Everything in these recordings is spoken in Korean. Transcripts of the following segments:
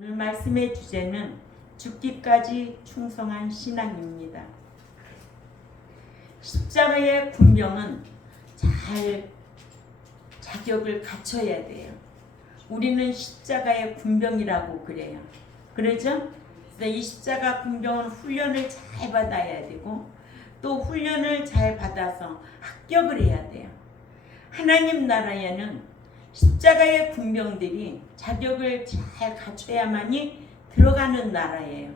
오늘 말씀의 주제는 죽기까지 충성한 신앙입니다. 십자가의 군병은 잘 자격을 갖춰야 돼요. 우리는 십자가의 군병이라고 그래요. 그러죠? 그래서 이 십자가 군병은 훈련을 잘 받아야 되고 또 훈련을 잘 받아서 합격을 해야 돼요. 하나님 나라에는 십자가의 군병들이 자격을 잘 갖춰야만이 들어가는 나라예요.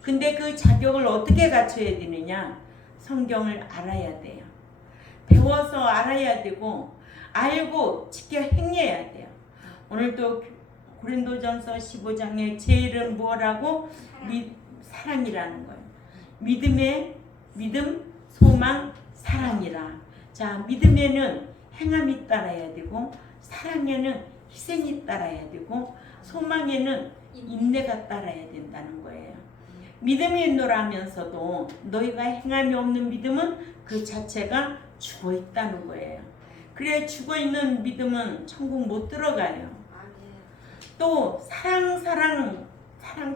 근데 그 자격을 어떻게 갖춰야 되느냐? 성경을 알아야 돼요. 배워서 알아야 되고 알고 지켜 행해야 돼요. 오늘도 고린도전서 15장에 제일은 뭐라고? 사랑이라는 거예요. 믿음, 소망, 사랑이라. 자, 믿음에는 행함이 따라야 되고 사랑에는 희생이 따라야 되고 소망에는 인내가 따라야 된다는 거예요. 믿음이 있노라면서도 너희가 행함이 없는 믿음은 그 자체가 죽어있다는 거예요. 그래 죽어있는 믿음은 천국 못 들어가요. 또 사랑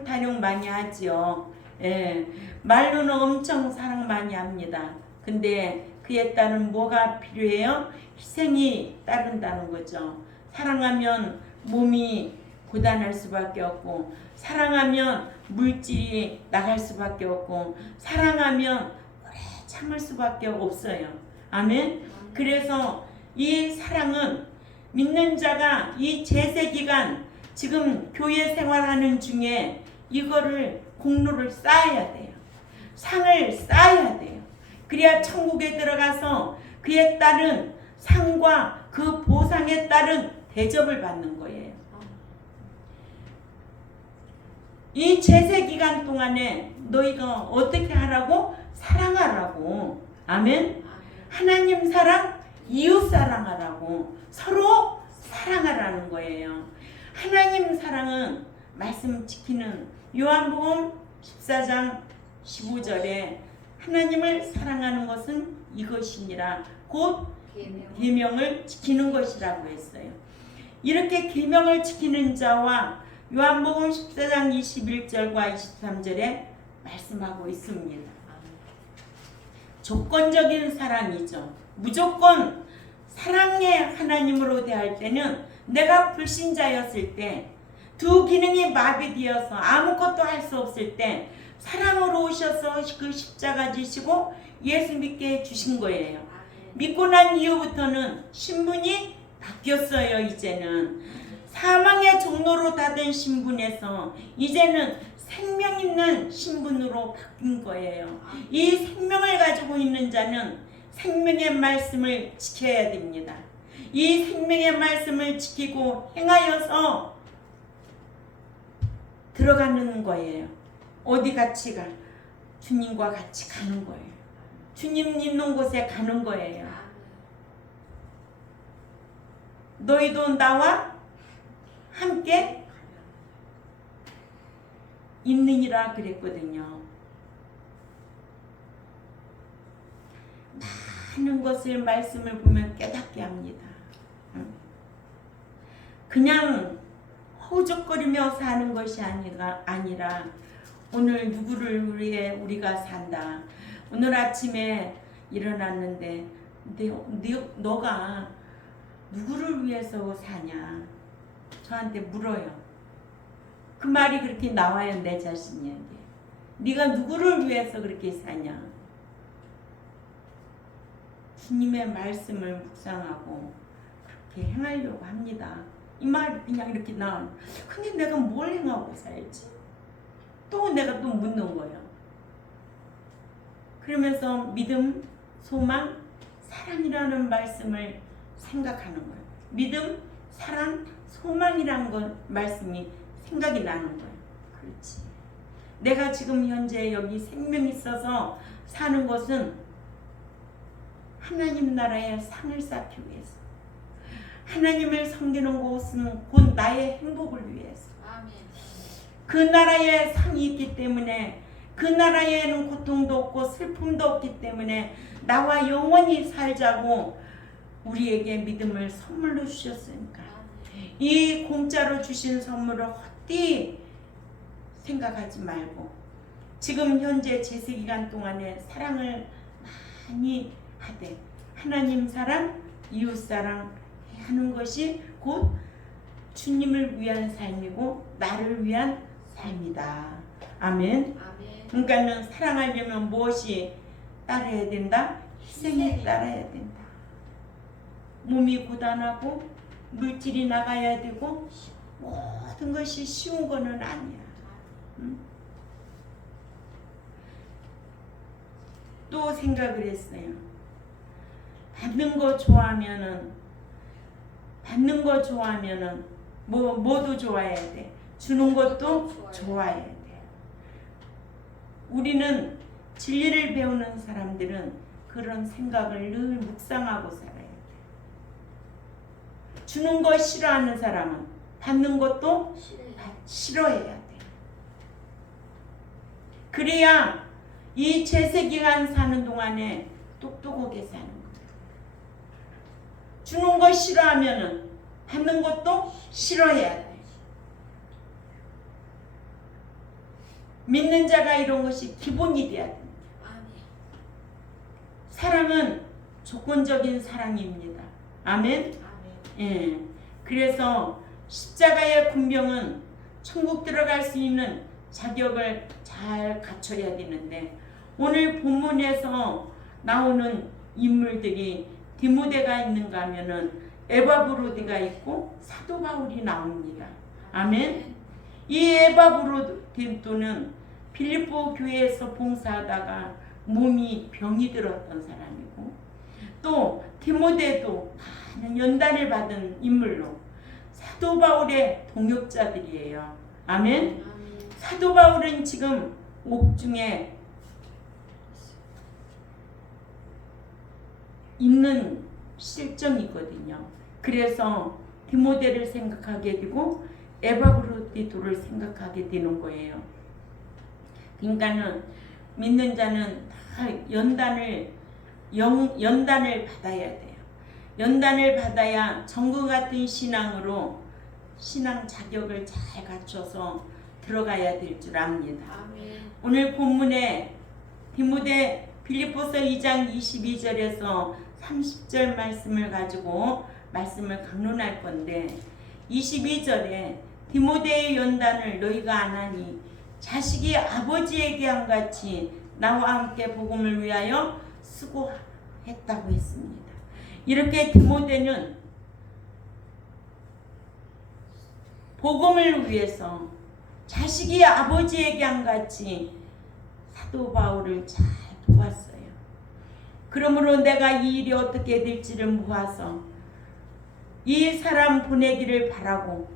타령 많이 하지요. 예, 말로는 엄청 사랑 많이 합니다. 근데 그에 따른 뭐가 필요해요? 희생이 따른다는 거죠. 사랑하면 몸이 고단할 수밖에 없고 사랑하면 물질이 나갈 수밖에 없고 사랑하면 오래 참을 수밖에 없어요. 아멘. 그래서 이 사랑은 믿는 자가 이 제세기간 지금 교회 생활하는 중에 이거를 공로를 쌓아야 돼요. 상을 쌓아야 돼요. 그래야 천국에 들어가서 그에 따른 상과 그 보상에 따른 대접을 받는 거예요. 이 제세 기간 동안에 너희가 어떻게 하라고? 사랑하라고. 아멘. 하나님 사랑, 이웃 사랑하라고. 서로 사랑하라는 거예요. 하나님 사랑은 말씀 지키는 요한복음 14장 15절에 하나님을 사랑하는 것은 이것이니라 곧 계명을 지키는 것이라고 했어요. 이렇게 계명을 지키는 자와 요한복음 14장 21절과 23절에 말씀하고 있습니다. 조건적인 사랑이죠. 무조건 사랑의 하나님으로 대할 때는 내가 불신자였을 때 두 기능이 마비되어서 아무것도 할 수 없을 때 사랑으로 오셔서 그 십자가 지시고 예수 믿게 해주신 거예요. 믿고 난 이후부터는 신분이 바뀌었어요. 이제는 사망의 종로로 닫은 신분에서 이제는 생명 있는 신분으로 바뀐 거예요. 이 생명을 가지고 있는 자는 생명의 말씀을 지켜야 됩니다. 이 생명의 말씀을 지키고 행하여서 들어가는 거예요. 어디 같이 가? 주님과 같이 가는 거예요. 주님 있는 곳에 가는 거예요. 너희도 나와 함께 있느니라 그랬거든요. 많은 것을 말씀을 보면 깨닫게 합니다. 그냥 허우적거리며 사는 것이 아니라 오늘 누구를 위해 우리가 산다. 오늘 아침에 일어났는데 너가 누구를 위해서 사냐? 저한테 물어요. 그 말이 그렇게 나와요. 내 자신에게. 네가 누구를 위해서 그렇게 사냐? 주님의 말씀을 묵상하고 그렇게 행하려고 합니다. 이 말이 그냥 이렇게 나와요. 근데 내가 뭘 행하고 살지? 또 내가 또 묻는 거예요. 그러면서 믿음, 소망, 사랑이라는 말씀을 생각하는 거예요. 믿음, 사랑, 소망이라는 건 말씀이 생각이 나는 거예요. 그렇지. 내가 지금 현재 여기 생명이 있어서 사는 것은 하나님 나라의 상을 쌓기 위해서. 하나님을 섬기는 곳은 곧 나의 행복을 위해서. 그 나라에 상이 있기 때문에 그 나라에는 고통도 없고 슬픔도 없기 때문에 나와 영원히 살자고 우리에게 믿음을 선물로 주셨으니까 이 공짜로 주신 선물을 헛되이 생각하지 말고 지금 현재 제세기간 동안에 사랑을 많이 하되 하나님 사랑, 이웃 사랑 하는 것이 곧 주님을 위한 삶이고 나를 위한 삶이다. 아멘. 그러니까는 사랑하려면 무엇이 따라야 된다? 희생이 따라야 된다. 몸이 고단하고 물질이 나가야 되고 모든 것이 쉬운 거는 아니야. 응? 또 생각을 했어요. 받는 거 좋아하면은 뭐도 좋아해야 돼. 주는 것도 좋아해야 돼. 우리는 진리를 배우는 사람들은 그런 생각을 늘 묵상하고 살아야 돼. 주는 거 싫어하는 사람은 받는 것도 싫어해야 돼. 그래야 이 제세기간 사는 동안에 똑똑하게 사는 거야. 주는 거 싫어하면은 받는 것도 싫어해야 돼. 믿는 자가 이런 것이 기본이 돼야 돼. 사랑은 조건적인 사랑입니다. 아멘. 예. 그래서 십자가의 군병은 천국 들어갈 수 있는 자격을 잘 갖춰야 되는데 오늘 본문에서 나오는 인물들이 디모데가 있는가 하면은 에바브로디가 있고 사도 바울이 나옵니다. 아멘. 이 에바브로디는 빌립보 교회에서 봉사하다가 몸이 병이 들었던 사람이고 또 디모데도 많은 연단을 받은 인물로 사도 바울의 동역자들이에요. 아멘. 사도 바울은 지금 옥중에 있는 실정이거든요. 그래서 디모데를 생각하게 되고 에바브로디도를 생각하게 되는 거예요. 그러니까는 믿는 자는 다 연단을 받아야 돼요. 연단을 받아야 정금 같은 신앙으로 신앙 자격을 잘 갖춰서 들어가야 될 줄 압니다. 아멘. 오늘 본문에 디모데 빌립보서 2장 22절에서 30절 말씀을 가지고 말씀을 강론할 건데 22절에 디모데의 연단을 너희가 안 하니 자식이 아버지에게 한같이 나와 함께 복음을 위하여 수고했다고 했습니다. 이렇게 디모데는 복음을 위해서 자식이 아버지에게 한같이 사도 바울을 잘 도왔어요. 그러므로 내가 이 일이 어떻게 될지를 모아서 이 사람 보내기를 바라고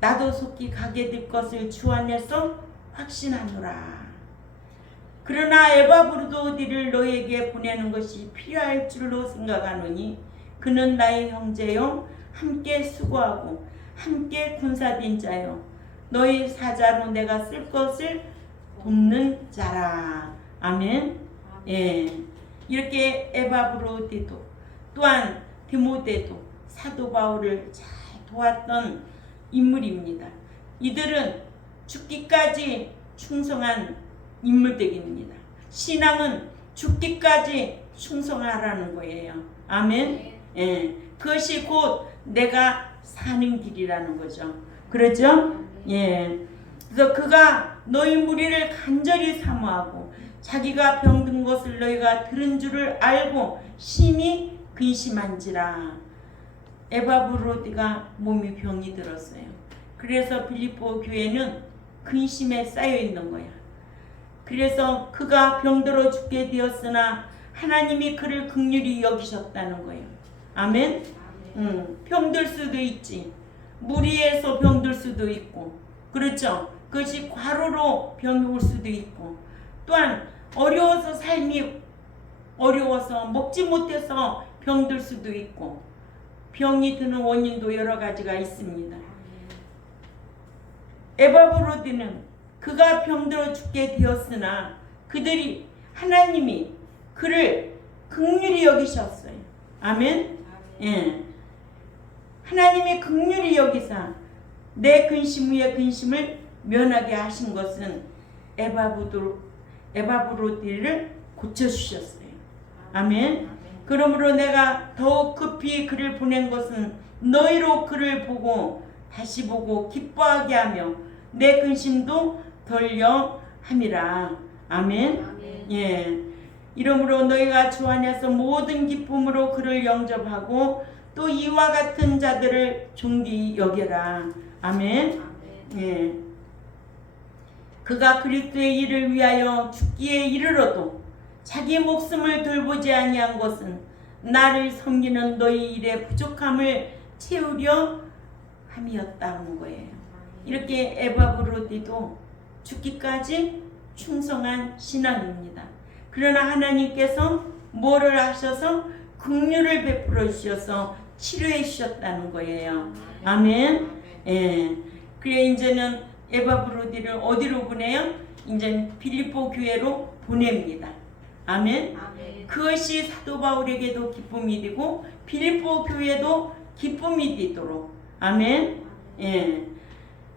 나도 속히 가게 될 것을 주 안에서 확신하노라. 그러나 에바브로디를 너에게 보내는 것이 필요할 줄로 생각하노니 그는 나의 형제요 함께 수고하고 함께 군사된 자요 너희 사자로 내가 쓸 것을 돕는 자라. 아멘. 예. 이렇게 에바브로디도 또한 디모데도 사도 바울을 잘 도왔던 인물입니다. 이들은 죽기까지 충성한 인물들입니다. 신앙은 죽기까지 충성하라는 거예요. 아멘. 예. 그것이 곧 내가 사는 길이라는 거죠. 그렇죠? 예. 그래서 그가 너희 무리를 간절히 사모하고 자기가 병든 것을 너희가 들은 줄을 알고 심히 근심한지라. 에바브로디가 몸이 병이 들었어요. 그래서 빌립보 교회는 근심에 쌓여 있는 거야. 그래서 그가 병들어 죽게 되었으나 하나님이 그를 긍휼히 여기셨다는 거예요. 아멘. 병들 수도 있지. 무리해서 병들 수도 있고, 그렇죠. 그것이 과로로 병이 올 수도 있고, 또한 어려워서 삶이 어려워서 먹지 못해서 병들 수도 있고, 병이 드는 원인도 여러 가지가 있습니다. 에바브로디는 그가 병들어 죽게 되었으나 그들이 하나님이 그를 긍휼히 여기셨어요. 아멘. 예. 하나님이 긍휼히 여기사 내 근심 위에 근심을 면하게 하신 것은 에바브로디를 고쳐주셨어요. 아멘. 그러므로 내가 더욱 급히 그를 보낸 것은 너희로 그를 보고 다시 보고 기뻐하게 하며 내 근심도 덜려 함이라. 아멘. 예. 이러므로 너희가 주 안에서 모든 기쁨으로 그를 영접하고 또 이와 같은 자들을 존귀 여겨라. 아멘. 예. 그가 그리스도의 일을 위하여 죽기에 이르러도 자기 목숨을 돌보지 아니한 것은 나를 섬기는 너희 일의 부족함을 채우려 함이었다는 거예요. 이렇게 에바브로디도 죽기까지 충성한 신앙입니다. 그러나 하나님께서 뭐를 하셔서 긍휼을 베풀어 주셔서 치료해 주셨다는 거예요. 아멘. 예. 그래 이제는 에바브로디를 어디로 보내요? 이제 빌립보 교회로 보냅니다. 아멘. 그것이 사도 바울에게도 기쁨이 되고 빌립보 교회도 기쁨이 되도록. 아멘. 예.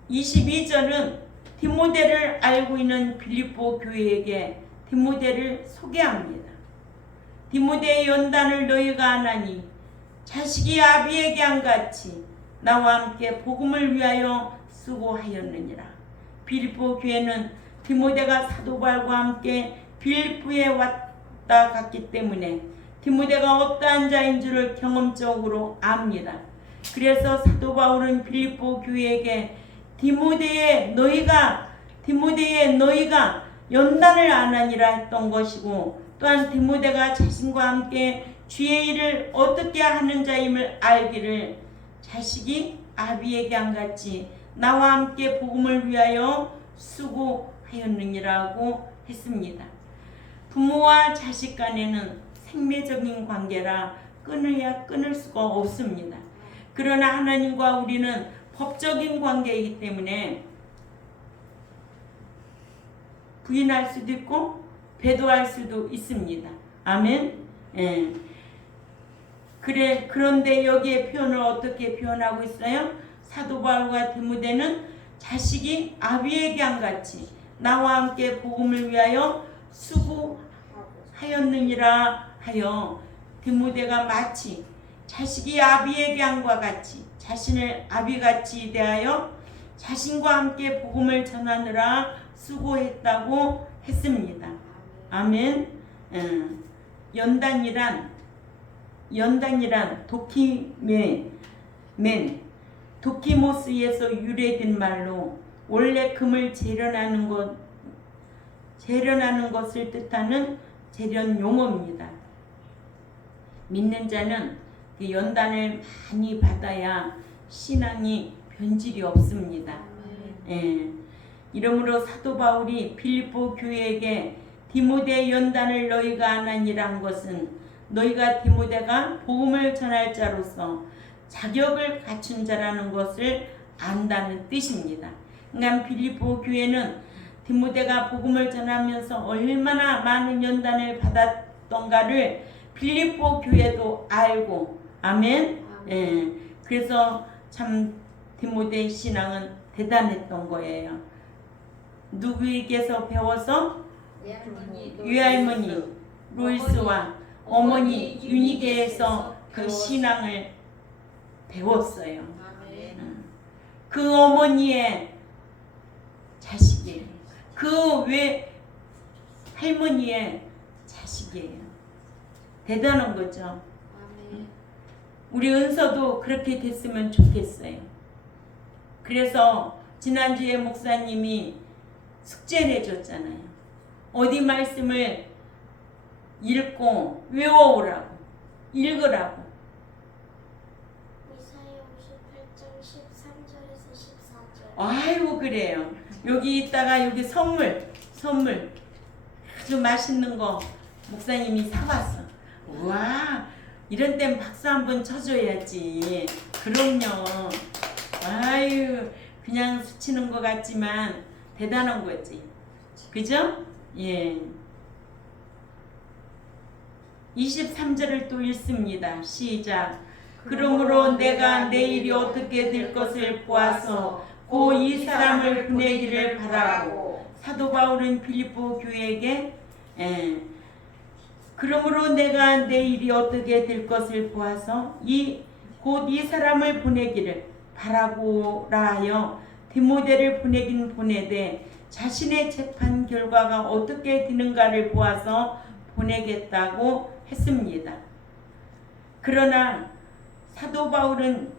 22절은 디모데를 알고 있는 빌립보 교회에게 디모데를 소개합니다. 디모데의 연단을 너희가 아나니 자식이 아비에게 한같이 나와 함께 복음을 위하여 수고하였느니라. 빌립보 교회는 디모데가 사도 바울과 함께 빌립보에 왔다 갔기 때문에 디모데가 어떠한 자인 줄을 경험적으로 압니다. 그래서 사도 바울은 빌립보 교회에게 디모데의 너희가 연단을 안 하니라 했던 것이고, 또한 디모데가 자신과 함께 주의 일을 어떻게 하는 자임을 알기를 자식이 아비에게 한같이 나와 함께 복음을 위하여 수고하였느니라고 했습니다. 부모와 자식 간에는 생매적인 관계라 끊어야 끊을 수가 없습니다. 그러나 하나님과 우리는 법적인 관계이기 때문에 부인할 수도 있고 배도할 수도 있습니다. 아멘. 예. 그런데 여기에 표현을 어떻게 표현하고 있어요? 사도 바울과 디모데는 자식이 아비에게 한같이 나와 함께 복음을 위하여 수고하였느니라 하여 디모데가 마치 자식이 아비에게 한과 같이 자신을 아비같이 대하여 자신과 함께 복음을 전하느라 수고했다고 했습니다. 아멘. 연단이란 도키모스에서 유래된 말로 원래 금을 재련하는 것을 뜻하는 재련 용어입니다. 믿는 자는 그 연단을 많이 받아야 신앙이 변질이 없습니다. 예. 이러므로 사도 바울이 빌립보 교회에게 디모데 연단을 너희가 안 하니란 것은 너희가 디모데가 복음을 전할 자로서 자격을 갖춘 자라는 것을 안다는 뜻입니다. 그러니까 빌립보 교회는 디모데가 복음을 전하면서 얼마나 많은 연단을 받았던가를 빌립보 교회도 알고, 아멘. 예. 그래서 참 디모데의 신앙은 대단했던 거예요. 누구에게서 배워서? 외할머니 로이스와 어머니 유니게에서 그 신앙을 배웠어요. 그 어머니의 자식이에요. 그 할머니의 자식이에요. 대단한 거죠. 우리 은서도 그렇게 됐으면 좋겠어요. 그래서 지난주에 목사님이 숙제를 해줬잖아요. 어디 말씀을 읽고 외워오라고, 읽으라고. 이사야 58장 13절에서 14절. 아이고 그래요. 여기 있다가 여기 선물 아주 맛있는 거 목사님이 사왔어. 우와, 이런 땐 박수 한번 쳐줘야지. 그럼요. 아유, 그냥 스치는 것 같지만 대단한 거지. 그죠? 예. 23절을 또 읽습니다. 시작. 그러므로 내가 내일이 어떻게 될 것을 보아서 곧 이 사람을 보내기를 바라고. 사도 바울은 빌립보 교회에게 그러므로 내가 내 일이 어떻게 될 것을 보아서 곧 이 사람을 보내기를 바라고라 하여 디모데를 보내긴 보내되 자신의 재판 결과가 어떻게 되는가를 보아서 보내겠다고 했습니다. 그러나 사도 바울은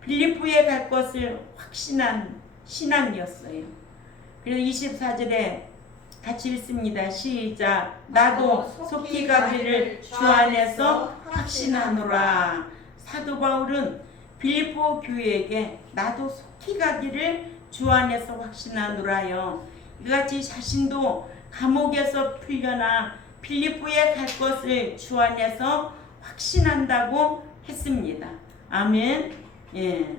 빌립보에 갈 것을 확신한 신앙이었어요. 그래서 24절에 같이 읽습니다. 시작. 나도 속히 가기를 주 안에서 확신하노라. 사도 바울은 빌립보 교회에게 나도 속히 가기를 주 안에서 확신하노라요. 이같이 자신도 감옥에서 풀려나 빌립보에 갈 것을 주 안에서 확신한다고 했습니다. 아멘. 예.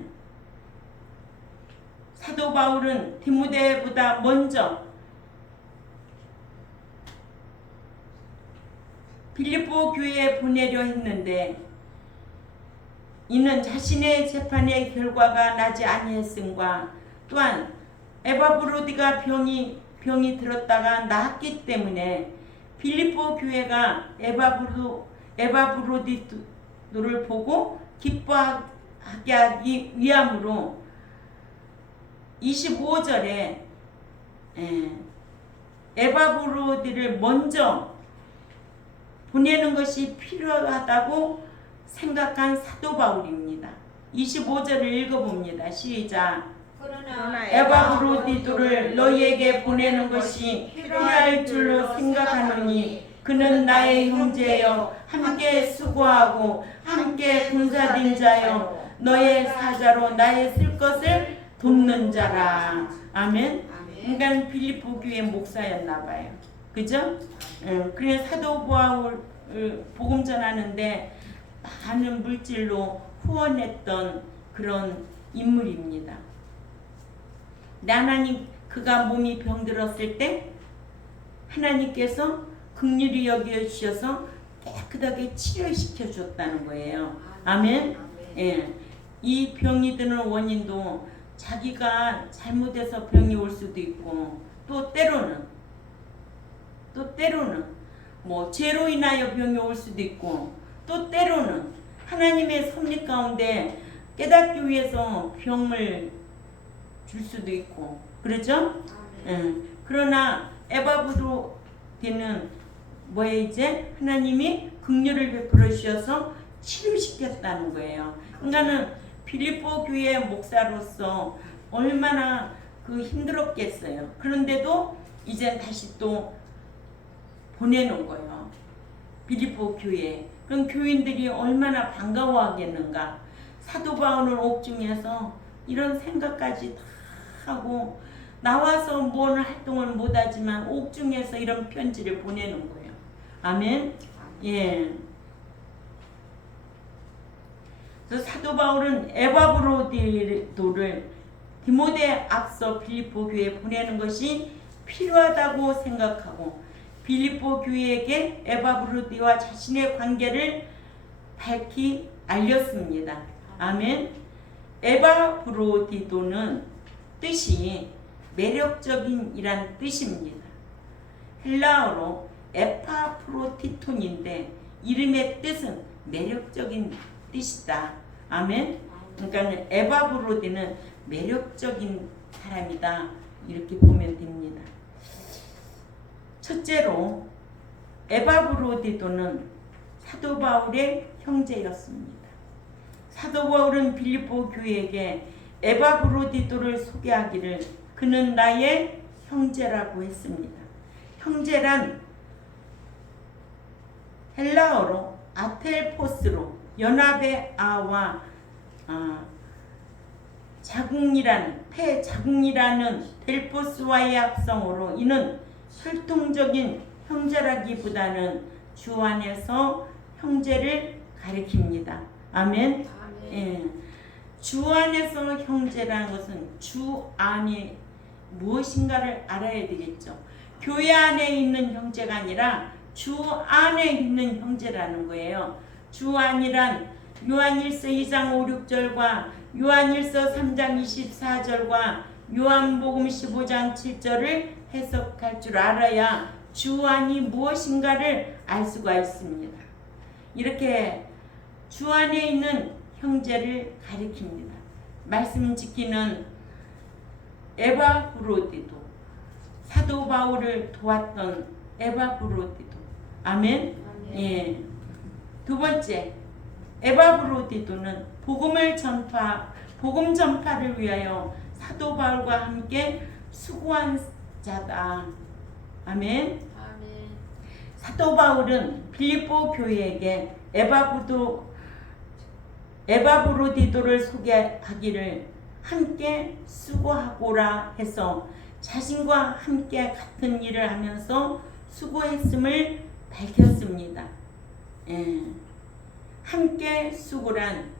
사도 바울은 디모데보다 먼저 빌립보 교회에 보내려 했는데 이는 자신의 재판의 결과가 나지 아니했음과 또한 에바브로디가 병이 들었다가 나았기 때문에 빌립보 교회가 에바브로디를 보고 기뻐하게 하기 위함으로 25절에 에바브로디를 먼저 보내는 것이 필요하다고 생각한 사도 바울입니다. 25절을 읽어봅니다. 시작. 그러나 에바브로디도를 너희에게 보내는 것이 필요할 줄로 생각하노니 그는 나의 형제여 함께 수고하고 함께 군사된 자여 너의 사자로 나의 쓸 것을 돕는 자라. 아멘. 그러니까 빌립보 교회 목사였나 봐요. 그죠? 그래서 사도 바울 복음 전하는데 많은 물질로 후원했던 그런 인물입니다. 하나님 그가 몸이 병들었을 때 하나님께서 긍휼히 여겨 주셔서 깨끗하게 치료시켜 줬다는 거예요. 아멘. 예. 이 병이 드는 원인도 자기가 잘못해서 병이 올 수도 있고 또 때로는 뭐 죄로 인하여 병이 올 수도 있고 또 때로는 하나님의 섭리 가운데 깨닫기 위해서 병을 줄 수도 있고 그렇죠? 그러나 에바브로디는 뭐에 이제 하나님이 긍휼을 베풀어 주셔서 치료시켰다는 거예요. 그러니까는 빌립보 교회 목사로서 얼마나 힘들었겠어요. 그런데도 이제 다시 또 보내는 거예요. 빌립보 교회. 그럼 교인들이 얼마나 반가워하겠는가. 사도 바울은 옥중에서 이런 생각까지 다 하고 나와서 뭔 활동을 못하지만 옥중에서 이런 편지를 보내는 거예요. 아멘. 예. 그래서 사도 바울은 에바브로디도를 디모데 앞서 빌립보 교회에 보내는 것이 필요하다고 생각하고 빌립보 교회에게 에바브로디와 자신의 관계를 밝히 알렸습니다. 아멘. 에바브로디도는 뜻이 매력적인이란 뜻입니다. 헬라어로 에파프로티톤인데 이름의 뜻은 매력적인 뜻이다. 아멘. 그러니까 에바브로디는 매력적인 사람이다. 이렇게 보면 됩니다. 첫째로 에바브로디도는 사도 바울의 형제였습니다. 사도 바울은 빌립보 교회에게 에바브로디도를 소개하기를 그는 나의 형제라고 했습니다. 형제란 헬라어로 아텔포스로 연합의 아와 자궁이라는 델포스와의 합성어로 이는 혈통적인 형제라기보다는 주 안에서 형제를 가리킵니다. 아멘. 예. 주 안에서 형제라는 것은 주 안에 무엇인가를 알아야 되겠죠. 교회 안에 있는 형제가 아니라 주 안에 있는 형제라는 거예요. 주 안이란 요한일서 2장 5, 6절과 요한일서 3장 24절과 요한복음 15장 7절을 해석할 줄 알아야 주안이 무엇인가를 알 수가 있습니다. 이렇게 주 안에 있는 형제를 가리킵니다. 말씀 지키는 에바브로디도, 사도 바울을 도왔던 에바브로디도. 아멘. 예. 두 번째, 에바브로디도는 복음 전파를 위하여 사도 바울과 함께 수고한 자다. 아멘. 사도 바울은 빌립보 교회에게 에바브로디도를 소개하기를 함께 수고하고라 해서 자신과 함께 같은 일을 하면서 수고했음을 밝혔습니다. 예. 함께 수고란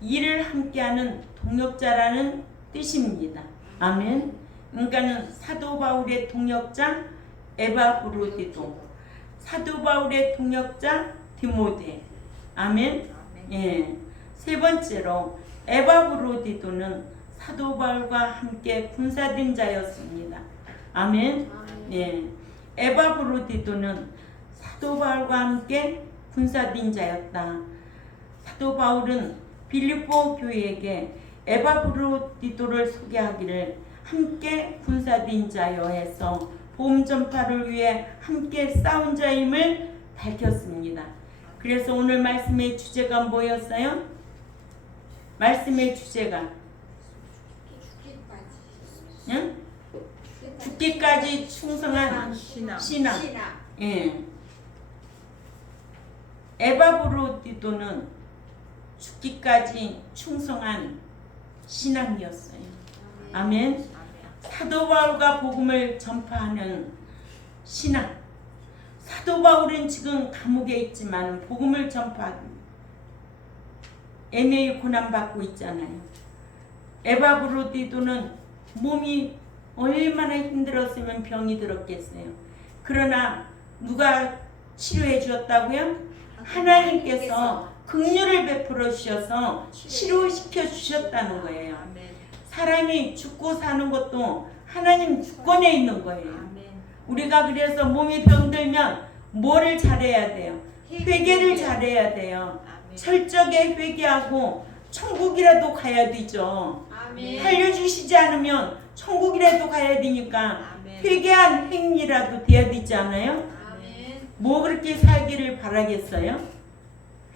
일을 함께하는 동역자라는 뜻입니다. 아멘. 그러니까는 사도 바울의 동역자 에바브로디도, 사도 바울의 동역자 디모데. 아멘. 예. 세 번째로 에바브로디도는 사도 바울과 함께 군사된 자였습니다. 아멘. 예. 에바브로디도는 사도 바울과 함께 군사된 자였다. 사도 바울은 빌립보 교회에게 에바브로디도를 소개하기를 함께 군사된 자여 해서 복음 전파를 위해 함께 싸운 자임을 밝혔습니다. 그래서 오늘 말씀의 주제가 뭐였어요? 말씀의 주제가 응? 죽기까지 충성한 신앙. 예. 에바브로디도는 죽기까지 충성한 신앙이었어요. 아멘. 사도 바울과 복음을 전파하는 신앙. 사도 바울은 지금 감옥에 있지만 복음을 전파하기 애매히 고난받고 있잖아요. 에바브로디도는 몸이 얼마나 힘들었으면 병이 들었겠어요. 그러나 누가 치료해 주었다고요? 하나님께서 긍휼을 베풀어 주셔서 치료시켜 주셨다는 거예요. 사람이 죽고 사는 것도 하나님 주권에 있는 거예요. 우리가 그래서 몸이 병들면 뭐를 잘해야 돼요? 회개를 잘해야 돼요. 철저하게 회개하고 천국이라도 가야 되죠. 살려주시지 않으면 천국이라도 가야 되니까 회개한 행위라도 돼야 되지 않아요? 뭐 그렇게 살기를 바라겠어요?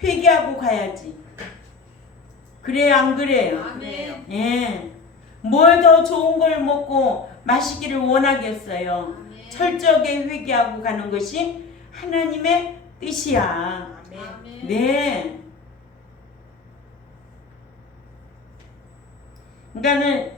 회개하고 가야지. 그래요, 안 그래요? 예. 뭘 더 좋은 걸 먹고 마시기를 원하겠어요? 철저하게 회개하고 가는 것이 하나님의 뜻이야. 네. 그러니까는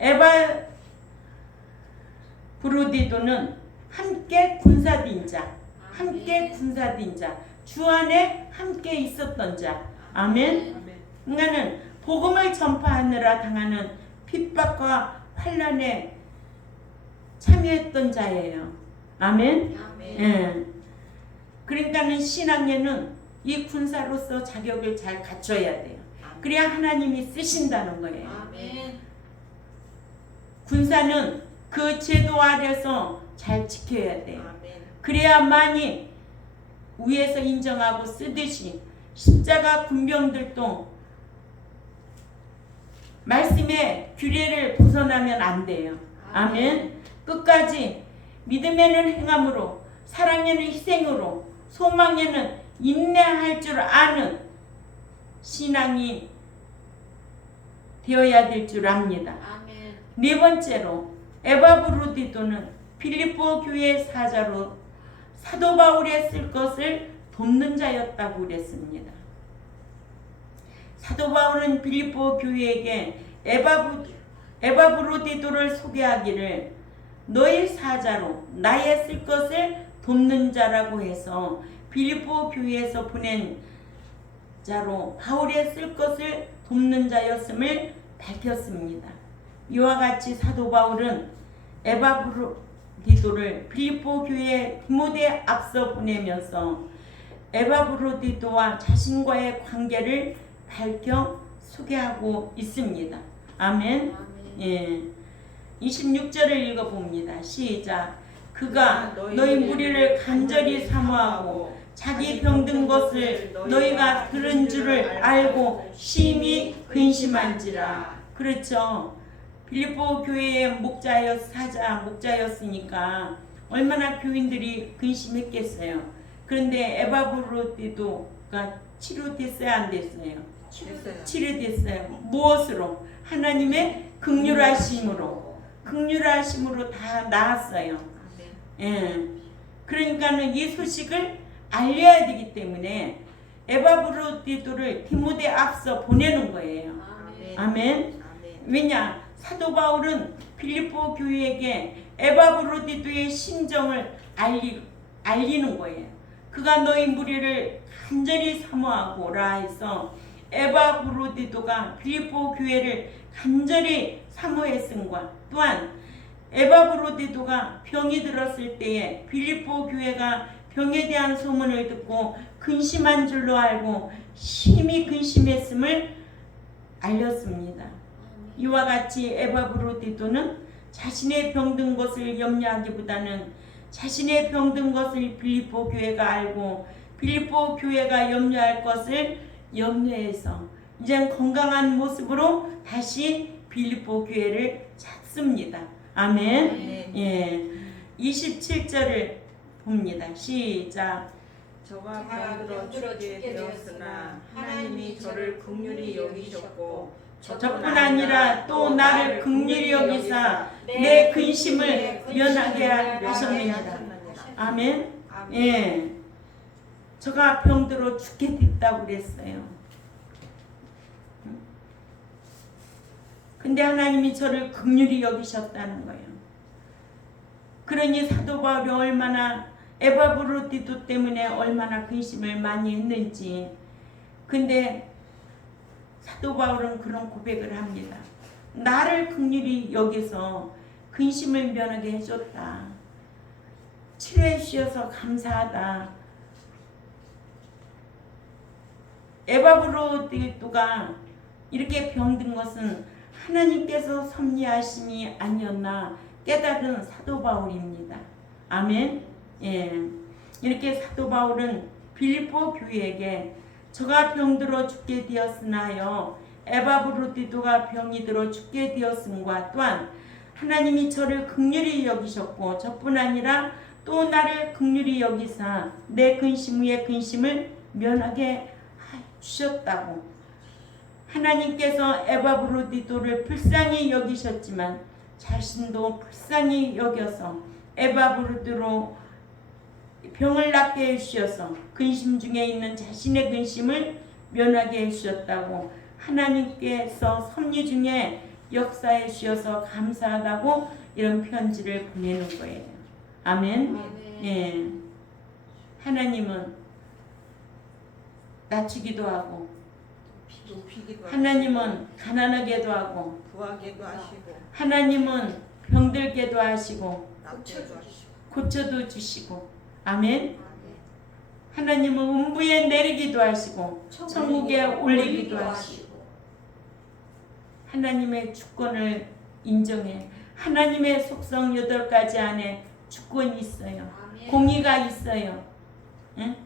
에바브로디도는 함께 군사된 자, 함께 군사된 자, 주 안에 함께 있었던 자. 아멘. 그러니까는 복음을 전파하느라 당하는 핍박과 환난에 참여했던 자예요. 아멘. 예. 그러니까는 신앙에는 이 군사로서 자격을 잘 갖춰야 돼요. 그래야 하나님이 쓰신다는 거예요. 군사는 그 제도 아래서 잘 지켜야 돼요. 그래야만이 위에서 인정하고 쓰듯이 십자가 군병들도 말씀의 규례를 벗어나면 안 돼요. 아멘. 끝까지 믿음에는 행함으로, 사랑에는 희생으로, 소망에는 인내할 줄 아는 신앙이 되어야 될 줄 압니다. 네 번째로 에바브로디도는 빌립보 교회의 사자로 사도 바울의 쓸 것을 돕는 자였다고 그랬습니다. 사도 바울은 빌립보 교회에게 에바브로디도를 소개하기를 너의 사자로 나의 쓸 것을 돕는 자라고 해서 빌립보 교회에서 보낸 자로 바울의 쓸 것을 돕는 자였음을 밝혔습니다. 이와 같이 사도 바울은 에바브로디도를 빌립보 교회 디모데에 앞서 보내면서 에바브로디도와 자신과의 관계를 밝혀 소개하고 있습니다. 아멘. 예. 26절을 읽어봅니다. 시작. 그가 너희 무리를 간절히 사모하고 자기 병든 것을 너희가 들은 줄을 알고 심히 근심한지라. 그렇죠. 빌립보 교회의 목자였으니까 얼마나 교인들이 근심했겠어요. 그런데 에바브로디도가 치료됐어요, 안 됐어요? 치료됐어요. 무엇으로? 하나님의 긍휼하심으로 다 나았어요. 예. 그러니까는 이 소식을 알려야 되기 때문에 에바브로디도를 디모데 앞서 보내는 거예요. 아멘. 왜냐? 사도 바울은 빌립보 교회에게 에바브로디도의 심정을 알리는 거예요. 그가 너희 무리를 간절히 사모하고라 해서 에바브로디도가 빌립보 교회를 간절히 사모했음과 또한 에바브로디도가 병이 들었을 때에 빌립보 교회가 병에 대한 소문을 듣고 근심한 줄로 알고 심히 근심했음을 알렸습니다. 이와 같이 에바브로디도는 자신의 병든 것을 염려하기보다는 자신의 병든 것을 빌립보 교회가 알고 빌립보 교회가 염려할 것을 염려해서 이제 건강한 모습으로 다시 빌립보 교회를 찾습니다. 아멘. 예. 27절을 봅니다. 시작. 저가 병들어 죽게 되었으나 하나님이 저를 긍휼히 여기셨고 저뿐 아니라 또 나를 긍휼히 여기사 내 근심을 면하게 하셨느니라. 아멘. 예. 저가 병들어 죽게 됐다고 그랬어요. 근데 하나님이 저를 긍휼히 여기셨다는 거예요. 그러니 사도 바울이 얼마나 에바브로디도 때문에 얼마나 근심을 많이 했는지. 근데 사도 바울은 그런 고백을 합니다. 나를 긍휼히 여기서 근심을 면하게 해줬다. 치료해 주셔서 감사하다. 에바브로디도가 이렇게 병든 것은 하나님께서 섭리하심이 아니었나 깨달은 사도 바울입니다. 아멘. 예. 이렇게 사도 바울은 빌립보 교회에게 저가 병들어 죽게 되었으나요 에바브로디도가 병이 들어 죽게 되었음과 또한 하나님이 저를 긍휼히 여기셨고 저뿐 아니라 또 나를 긍휼히 여기사 내 근심 위에 근심을 면하게 주셨다고. 하나님께서 에바브로디도를 불쌍히 여기셨지만 자신도 불쌍히 여겨서 에바브로디로 병을 낫게 해주셔서 근심 중에 있는 자신의 근심을 면하게 해주셨다고. 하나님께서 섭리 중에 역사해 주셔서 감사하다고 이런 편지를 보내는 거예요. 아멘. 예. 하나님은 낮추기도 하고 하나님은 가난하게도 하고 부하게도 하시고 하나님은 병들게도 하시고 납치도 하시고 고쳐도 주시고 아멘. 하나님은 음부에 내리기도 하시고 천국에 올리기도 하시고 하나님의 주권을 인정해. 하나님의 속성 8가지 안에 주권이 있어요. 공의가 있어요. 응?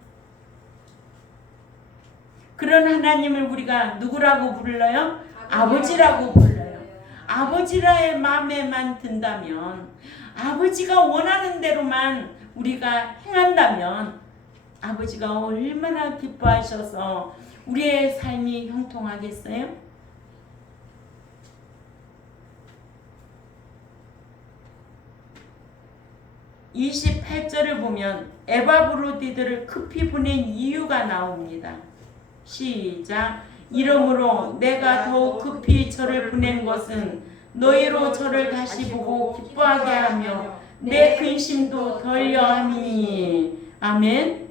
그런 하나님을 우리가 누구라고 불러요? 아버지라고 불러요. 아버지라의 마음에만 든다면, 아버지가 원하는 대로만 우리가 행한다면 아버지가 얼마나 기뻐하셔서 우리의 삶이 형통하겠어요? (28절을) 보면 에바브로디도를 급히 보낸 이유가 나옵니다. 시작. 이러므로 내가 더욱 급히 저를 보낸 것은 너희로 저를 다시 보고 기뻐하게 하며 내 근심도 덜려 함이니. 아멘.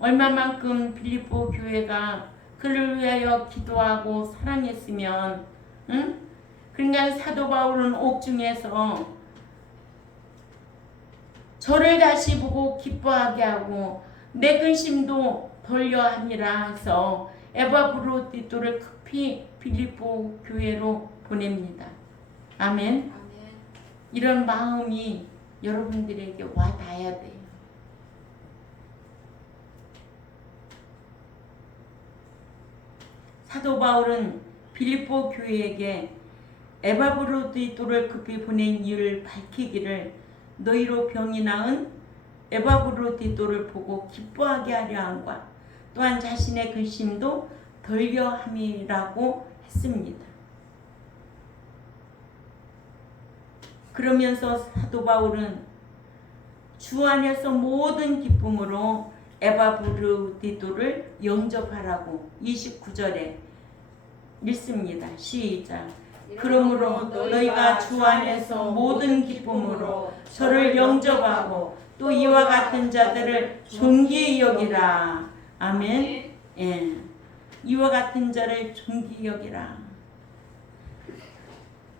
얼마만큼 빌립보 교회가 그를 위하여 기도하고 사랑했으면, 응? 그러니까 사도 바울은 옥중에서 저를 다시 보고 기뻐하게 하고 내 근심도 덜려함이라 해서 에바브로디토를 급히 빌립보 교회로 보냅니다. 아멘. 이런 마음이 여러분들에게 와닿아야 돼요. 사도 바울은 빌립보 교회에게 에바브로디토를 급히 보낸 이유를 밝히기를 너희로 병이 나은 에바브로디토를 보고 기뻐하게 하려 함과 또한 자신의 근심도 덜려 함이라고 했습니다. 그러면서 사도 바울은 주 안에서 모든 기쁨으로 에바브로디토를 영접하라고 29절에 읽습니다. 시작. 그러므로 너희가 주 안에서 모든 기쁨으로 저를 영접하고 또 이와 같은 자들을 존귀히 여기라. 아멘. 예. 이와 같은 자를 존귀히 여기라.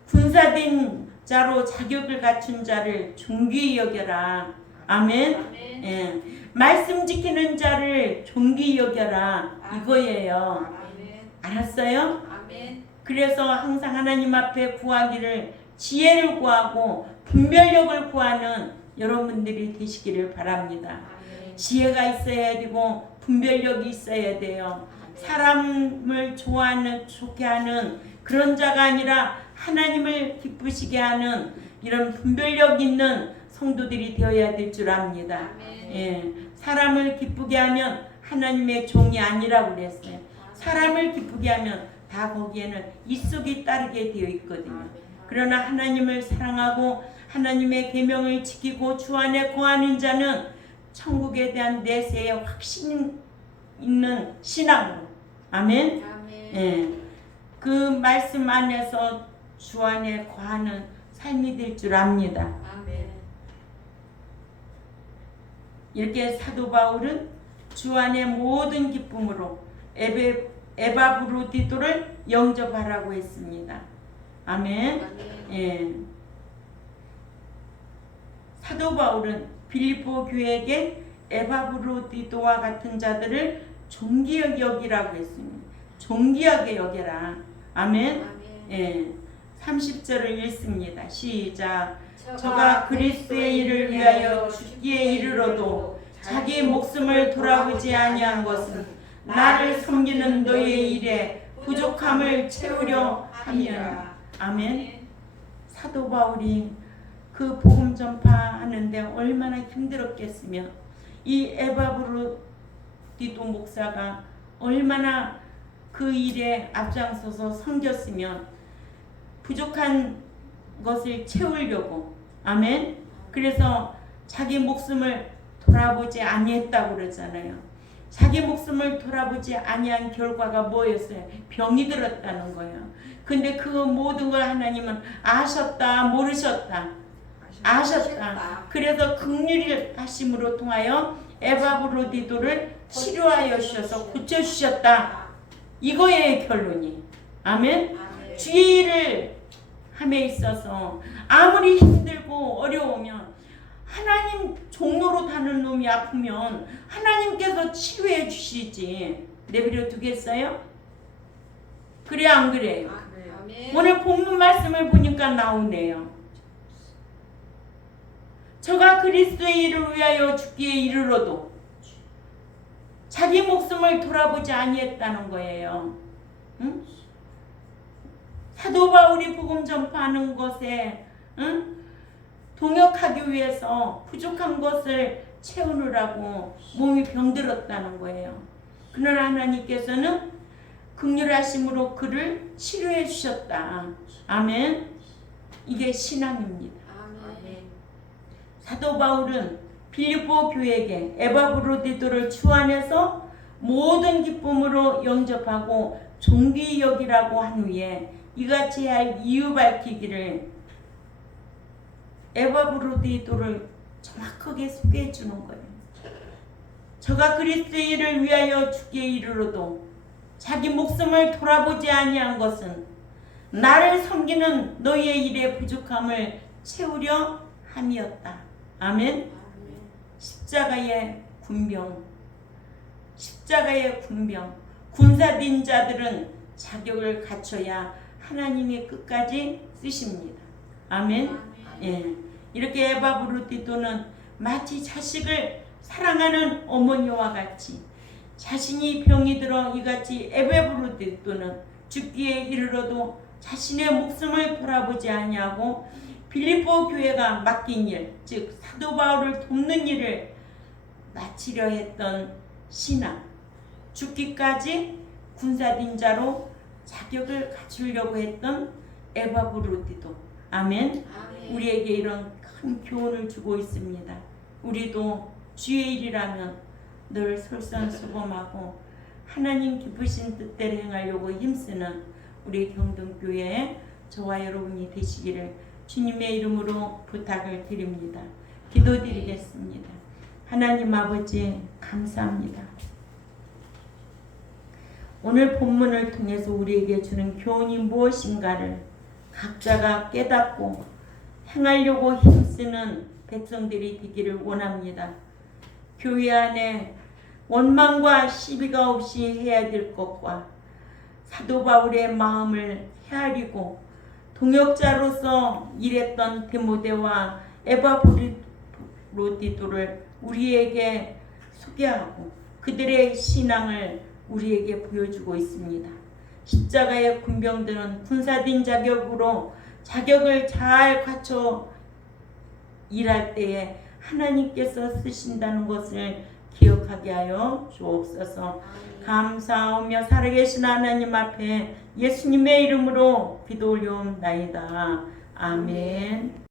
군사된 자로 자격을 갖춘 자를 존귀히 여겨라. 아멘. 예. 말씀 지키는 자를 존귀히 여겨라. 이거예요. 알았어요? 그래서 항상 하나님 앞에 구하기를 지혜를 구하고 분별력을 구하는 여러분들이 되시기를 바랍니다. 지혜가 있어야 되고 분별력이 있어야 돼요. 사람을 좋게 하는 그런 자가 아니라 하나님을 기쁘시게 하는 이런 분별력 있는 성도들이 되어야 될 줄 압니다. 예, 사람을 기쁘게 하면 하나님의 종이 아니라고 그랬어요. 사람을 기쁘게 하면 다 거기에는 이속이 따르게 되어 있거든요. 그러나 하나님을 사랑하고 하나님의 계명을 지키고 주 안에 거하는 자는 천국에 대한 내세에 확신 있는 신앙으로 아멘. 예, 그 말씀 안에서 주 안에 거하는 삶이 될 줄 압니다. 이렇게 사도 바울은 주 안에 모든 기쁨으로 에바브로디토를 영접하라고 했습니다. 아멘. 예. 사도 바울은 빌립보 교회에게 에바브로디토와 같은 자들을 존귀하게 여기라고 했습니다. 존귀하게 여겨라. 아멘. 예. 30절을 읽습니다. 시작. 저가 그리스도의 일을 위하여 죽기에 이르러도 자기 목숨을 돌아보지 아니한 것은 나를 섬기는 너희의 일에 부족함을 채우려 함이라. 아멘. 사도 바울이 그 복음 전파하는데 얼마나 힘들었겠으며 이 에바브로디토 목사가 얼마나 그 일에 앞장서서 섬겼으면 부족한 것을 채우려고. 아멘. 그래서 자기 목숨을 돌아보지 아니했다고 그러잖아요. 자기 목숨을 돌아보지 아니한 결과가 뭐였어요? 병이 들었다는 거예요. 근데 그 모든 걸 하나님은 아셨다, 모르셨다? 아셨다. 그래서 긍휼히 하심으로 통하여 에바브로디토를 치료하여 주셔서 고쳐주셨다. 이거의 결론이. 아멘. 주의 일을 함에 있어서 아무리 힘들고 어려우면 하나님 종로로 다는 놈이 아프면 하나님께서 치료해 주시지 내버려 두겠어요? 그래 안 그래요? 오늘 본문 말씀을 보니까 나오네요. 저가 그리스도의 일을 위하여 죽기에 이르러도 자기 목숨을 돌아보지 아니했다는 거예요. 응? 사도 바울이 복음 전파하는 것에 동역하기 위해서 부족한 것을 채우느라고 몸이 병들었다는 거예요. 그러나 하나님께서는 긍휼하심으로 그를 치료해 주셨다. 아멘. 이게 신앙입니다. 사도 바울은 빌립보 교회에게 에바브로디토를 주 안에서 모든 기쁨으로 영접하고 존귀히 여기라고 한 후에 이같이 할 이유 밝히기를 에바브로디토를 정확하게 소개해 주는 거예요. 저가 그리스도의 일을 위하여 죽기에 이르러도 자기 목숨을 돌아보지 아니한 것은 나를 섬기는 너희의 일의 부족함을 채우려 함이었다. 아멘. 십자가의 군병 십자가의 군병, 군사된 자들은 자격을 갖춰야 하나님이 끝까지 쓰십니다. 아멘. 예. 이렇게 에바 브루디도는 마치 자식을 사랑하는 어머니와 같이 자신이 병이 들어 이같이 에바 브루디도는 죽기에 이르러도 자신의 목숨을 돌아보지 아니하고 빌립보 교회가 맡긴 일, 즉 사도 바울을 돕는 일을 마치려 했던 신앙, 죽기까지 군사된 자로 자격을 갖추려고 했던 에바 브루디도. 아멘. 우리에게 이런 큰 교훈을 주고 있습니다. 우리도 주의 일이라면 늘 솔선수범하고 하나님 기쁘신 뜻대로 행하려고 힘쓰는 우리 경동교회 저와 여러분이 되시기를 주님의 이름으로 부탁을 드립니다. 기도드리겠습니다. 하나님 아버지 감사합니다. 오늘 본문을 통해서 우리에게 주는 교훈이 무엇인가를 각자가 깨닫고 행하려고 힘쓰는 백성들이 되기를 원합니다. 교회 안에 원망과 시비가 없이 해야 될 것과 사도 바울의 마음을 헤아리고 동역자로서 일했던 디모데와 에바 브루디도를 우리에게 소개하고 그들의 신앙을 우리에게 보여주고 있습니다. 십자가의 군병들은 군사된 자격으로 자격을 잘 갖춰 일할 때에 하나님께서 쓰신다는 것을 기억하게 하여 주옵소서. 감사하며 살아계신 하나님 앞에 예수님의 이름으로 기도 올려옵나이다. 아멘.